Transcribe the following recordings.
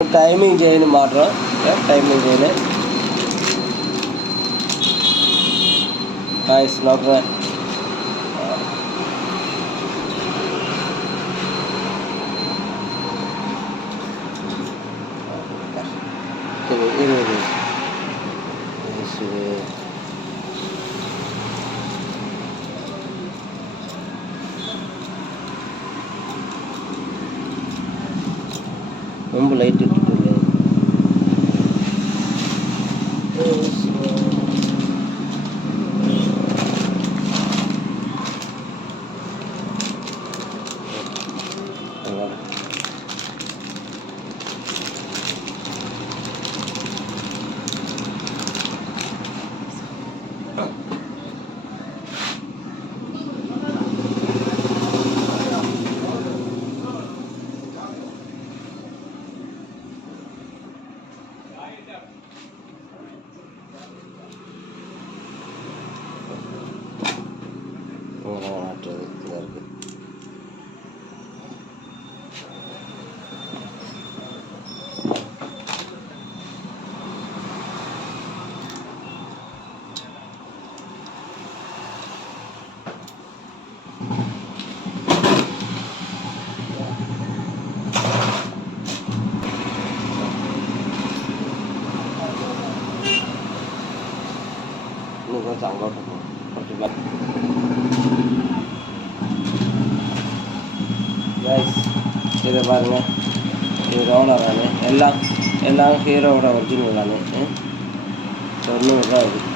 Timing chain मात्र timing chain guys लोग ரொம்ப லைட் இட்டுட்டு மாட்டுறது இதாக இருக்குது. இன்னும் கொஞ்சம் அங்கோட்டு போகும் கொஞ்சம் கைஸ் இதை பாருங்கள், இது ரோலர் எல்லாம் ஹீரோவோட ஒரிஜினல் தானே. 90 ரூபா இருக்குது.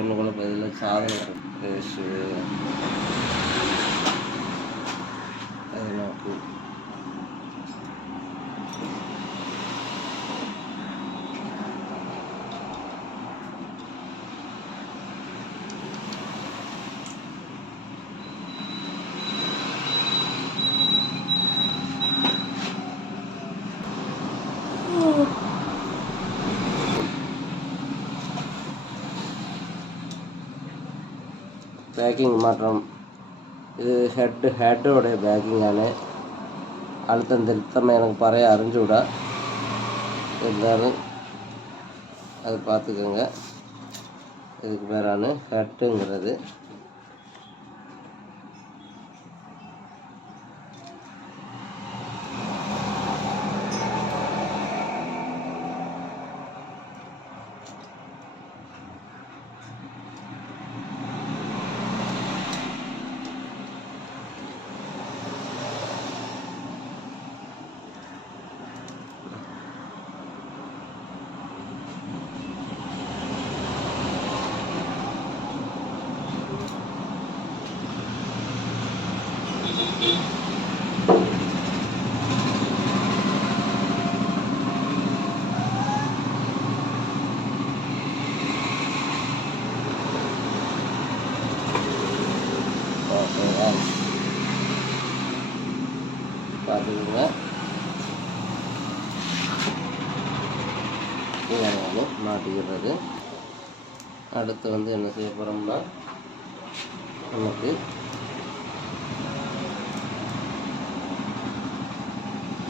ஒன்றுக்குள்ள பதில் சாதனம் பேசு அதெல்லாம் பேக்கிங் மாற்றம். இது ஹெட்டோடைய பேக்கிங்கான அழுத்தம் திருத்தம் எனக்கு பறைய அறிஞ்சுவிடா இருந்தாலும் அது பார்த்துக்கோங்க. இதுக்கு பேரான ஹெட்டுங்கிறது. பார்த்துக்கோங்க. இதை மாட்டிக்கிறது. அடுத்து வந்து என்ன செய்ய போகிறோம்னா, நமக்கு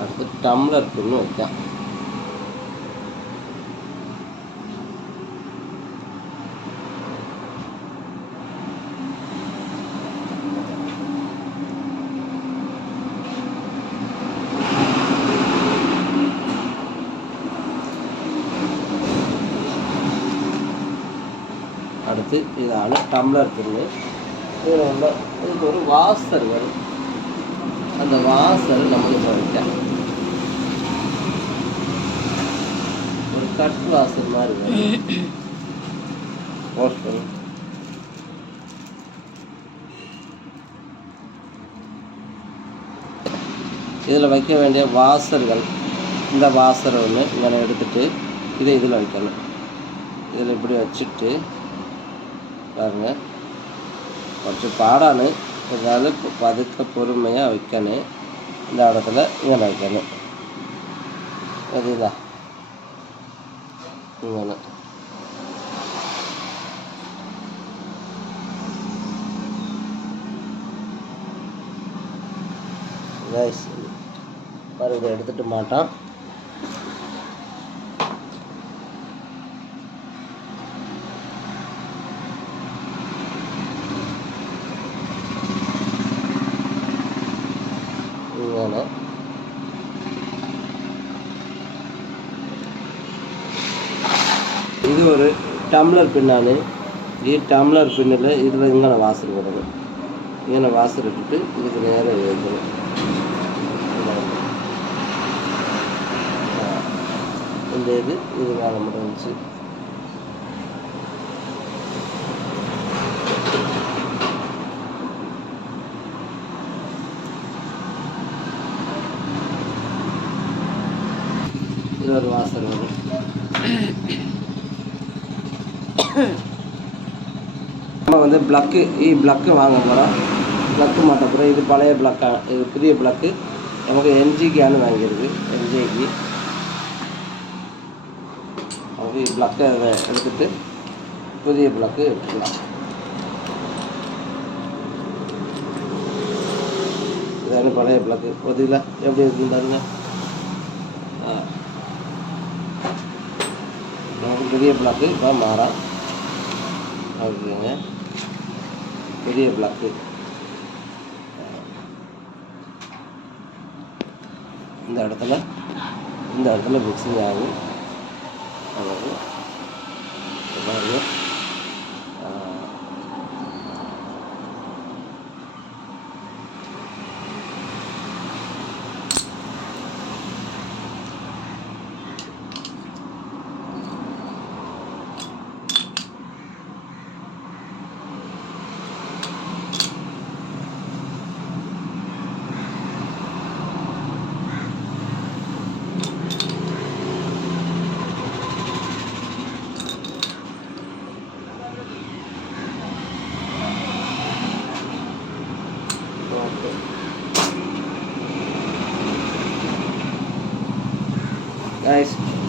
அடுத்து டம்ளர் பின்னு வைക്കാം. அடுத்து இதால் டம்ளர் பின்னு இதில் உள்ள இதுக்கு ஒரு வாசர் வரும். அந்த வாசர் நம்மளுக்கு வைக்க ஒரு கட் வாசர் மாதிரி வரும். இதில் வைக்க வேண்டிய வாசர்கள் இந்த வாசரை ஒன்று இங்கே எடுத்துகிட்டு இதை இதில் வைக்கணும். இதில் இப்படி வச்சுட்டு பாருங்கள், கொஞ்சம் பாடானு இருந்தாலும் பதுக்க பொறுமையாக வைக்கணும். இந்த இடத்துல இங்கே வைக்கணும். அதுதான் இங்கே மறுபடியும் எடுத்துட்டு மாட்டான். இது ஒரு டம்ளர் பின்னானு. இது டம்ளர் பின்னில் இதில் இங்கே வாசல் போடணும். இங்கே வாசல் விட்டுட்டு இதுக்கு நேரம் வைக்கணும். இந்த இது வேலை முடிஞ்சு. இது ஒரு வாசல் வரும். நம்ம வந்து பிளக்கு வாங்க போகிறோம். பிளக்கு மாட்ட போகிறோம். இது பழைய பிளக்கா, இது புதிய பிளக்கு. நமக்கு என்ஜிக்கானு வாங்கியிருக்கு. என்ஜிக்கு அவங்க பிளக்கை எடுத்துட்டு புதிய பிளக்கு எடுத்துக்கலாம். இதான பழைய பிளக்கு. புதியில் எப்படி இருக்குன்னு நமக்கு பெரிய பிளக்கு இப்போ மாறா ஓகேங்க. பெரிய பிளக்கு இந்த இடத்துல மிக்சிங் ஆகும். அதாவது பாருங்க,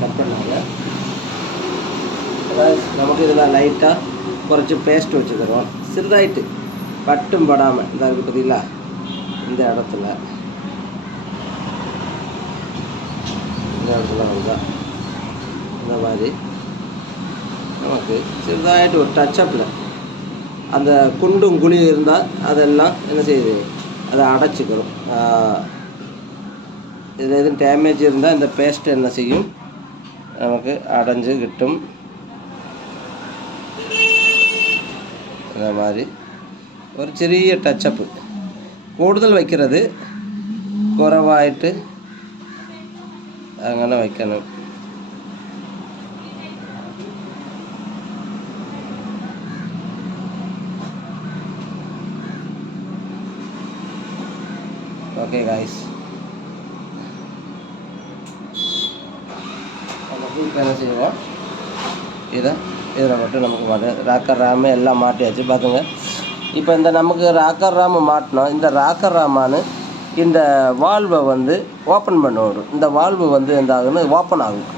கட் பண்ணாங்க. நமக்கு இதில் லைட்டாக குறைச்சி பேஸ்ட் வச்சுக்கிறோம். சிறுதாயிட்டு பட்டும் படாமல் இந்த இருக்குது பார்த்தீங்களா, இந்த இடத்துல வந்தால் இந்த மாதிரி நமக்கு சிறுதாயிட்டு ஒரு டச்சப்பில் அந்த குண்டும் குழி இருந்தால் அதெல்லாம் என்ன செய்யுது, அதை அடைச்சிக்கிறோம். இதில் எதுவும் டேமேஜ் இருந்தால் இந்த பேஸ்ட் என்ன செய்யும், நமக்கு அடைஞ்சு கிட்டும். இந்த மாதிரி ஒரு சிறிய டச்சப்பு கூடுதல் வைக்கிறது, குறைவாயிட்டு அங்கே வைக்கணும். ஓகே காய்ஸ், இப்போ என்ன செய்வோம், இதில் மட்டும் நமக்கு ராக்கர் ராமு எல்லாம் மாட்டியாச்சு பார்த்துங்க. இப்போ இந்த நமக்கு ராக்கர் ராமு மாட்டினோம். இந்த ராக்கர் ராமானு இந்த வால்வை வந்து ஓப்பன் பண்ண வரும். இந்த வால்வு வந்து எந்த ஆகுன்னு ஓப்பன் ஆகும்.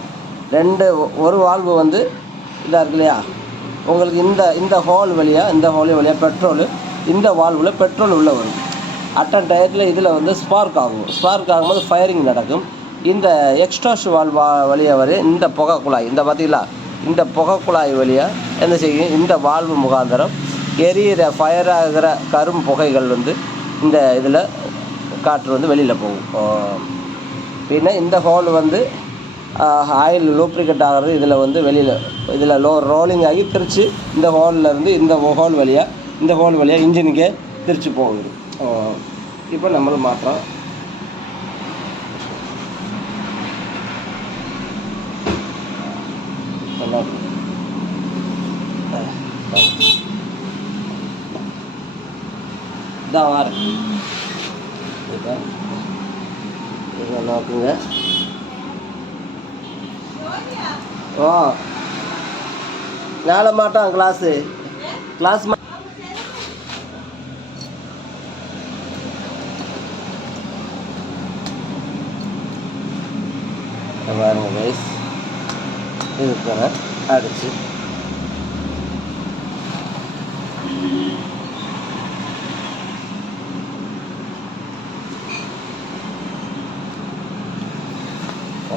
ஒரு வால்வு வந்து இதாக இருக்கு இல்லையா, உங்களுக்கு இந்த ஹோல் வழியாக, இந்த ஹோல் வழியாக பெட்ரோலு, இந்த வால்வில் பெட்ரோல் உள்ளே வரும். அட்டன் டயத்தில் இதில் வந்து ஸ்பார்க் ஆகும். ஸ்பார்க் ஆகும்போது ஃபயரிங் நடக்கும். இந்த எக்ஸ்ட்ராஸ்ட் வால்வ் வழியாக வர இந்த புகை குழாய், இந்த பார்த்தீங்களா, இந்த புகை குழாய் வழியாக என்ன செய்யும், இந்த வால்வு முகாந்திரம் எரியிற ஃபயர் ஆகிற கரும் புகைகள் வந்து இந்த இதில் காற்று வந்து வெளியில் போகும். பின்ன இந்த ஹோல் வந்து ஆயில் லூப்ரிகேட் ஆகிறது இதில் வந்து வெளியில் இதில் ரோலிங் ஆகி திருச்சி இந்த ஹோலில் இருந்து இந்த ஹோல் வழியாக இன்ஜினுக்கே திருச்சி போகுது. இப்போ நம்மளும் மாற்றோம். நல்லா இதான் வார இப்போ இதை நோக்குங்க. ஓ நாளை மாட்டோம் கிளாஸு பாருங்க கைஸ், இதுக்கான அடிச்சு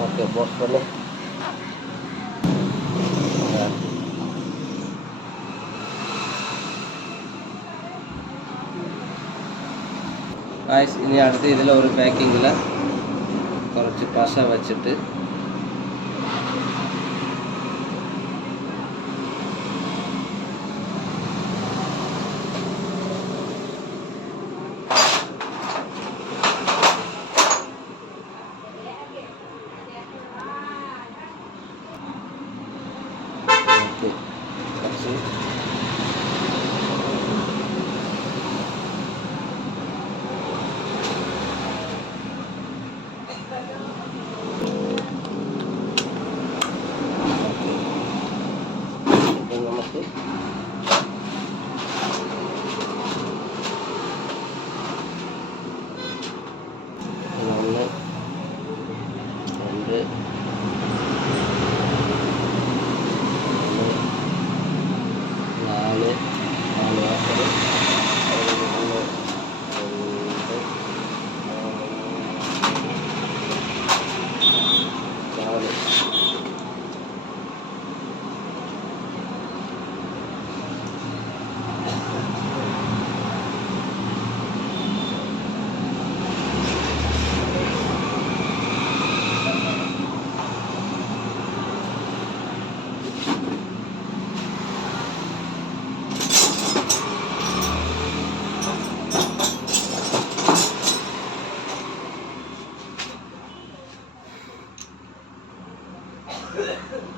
ஓகே போஸ்ட் பண்ணு. காய்ஸ் இனி அடுத்து இதில் ஒரு பேக்கிங்கில் குறைச்சி பசை வச்சுட்டு நமக்கு ஒன்று 2 4 வாசல் 4 Yeah.